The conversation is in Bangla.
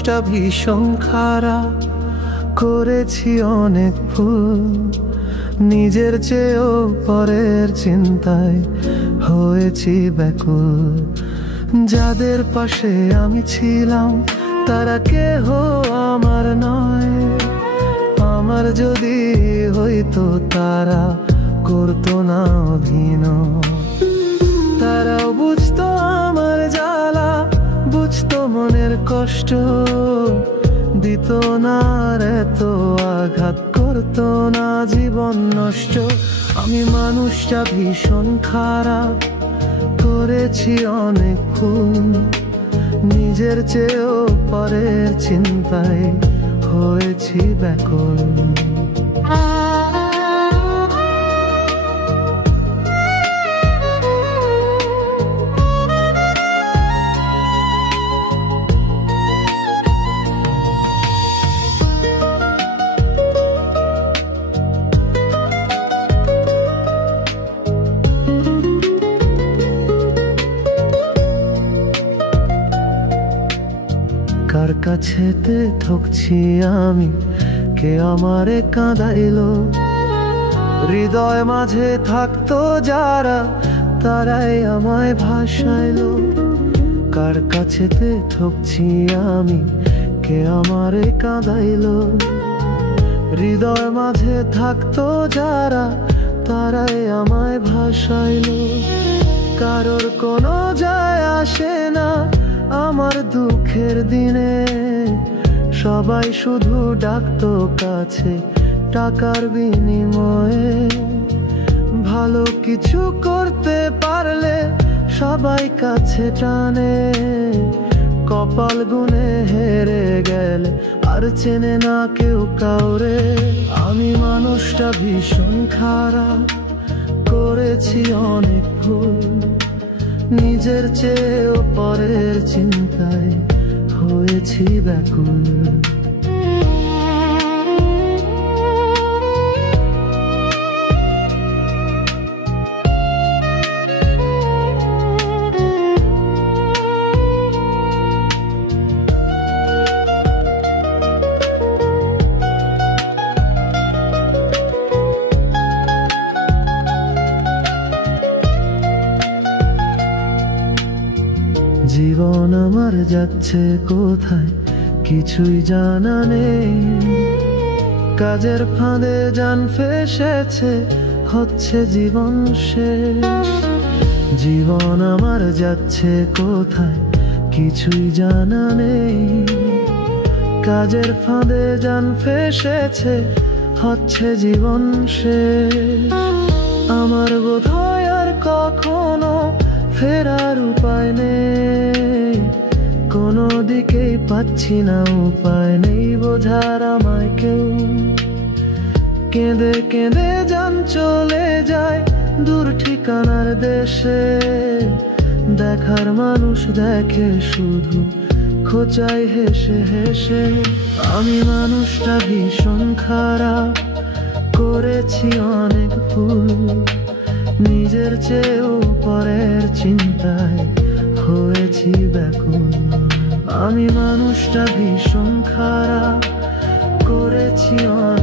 মানুষটা ভীষণ খারাপ, করেছি অনেক ভুল, নিজের চেয়েও পরের চিন্তায় হয়েছি ব্যাকুল। যাদের পাশে আমি ছিলাম তারা কেহ আমার নয়, আমার যদি হইতো তারা করতো না অভিনয়। তারাও বুঝতো আমার জ্বালা, বুঝতো মনের কষ্ট, দিত না আর এত আঘাত, করতো না জীবন নষ্ট। আমি মানুষটা ভীষণ খারাপ, করেছি অনেক ভুল, নিজের চেয়েও পরের চিন্তায় হয়েছি ব্যাকুল। কার কাছেতে ঠকছি আমি, কে আমারে কাঁদাইলো, হৃদয় মাঝে থাকতো যারা তারাই আমায় ভাসাইলো। কার কাছেতে ঠকছি আমি, কে আমারে কাঁদাইলো, হৃদয় মাঝে থাকতো যারা তারাই আমায় ভাসাইলো। কারোর কোনো যায় আসে না আমার দুঃখের দিনে, সবাই শুধু ডাকতো কাছে টাকার বিনিময়ে। ভালো কিছু করতে পারলে সবাই কাছে টানে, কপাল গুনে হেরে গেলে আর চেনে না কেউ কাউরে। আমি মানুষটা ভীষণ খারাপ, করেছি অনেক ভুল, নিজের চেয়েও পরের চিন্তায় হয়েছি ব্যাকুল। জীবন আমার যাচ্ছে কোথায় কিছুই জানা নেই, কাজের ফাঁদে জান ফেসেছে হচ্ছে জীবন শেষ। জীবন আমার যাচ্ছে কোথায় কিছুই জানা নেই, কাজের ফাঁদে জান ফেসেছে হচ্ছে জীবন শেষ। আমার বোধহয় আর কখনো ফেরার উপায় নেই, কোনো দিকেই পাচ্ছি না উপায় নেই বোঝার আমায় কেউ। কেঁদে কেঁদে জান চলে যায় দূর ঠিকানার দেশে, দেখার মানুষ দেখে শুধু খোঁচায় হেসে হেসে। আমি মানুষটা ভীষণ খারাপ, করেছি অনেক ভুল, নিজের চেয়েও পরের চিন্তায় হয়েছি ব্যাকুল। আমি মানুষটা ভীষণ খারাপ, করেছি অনেক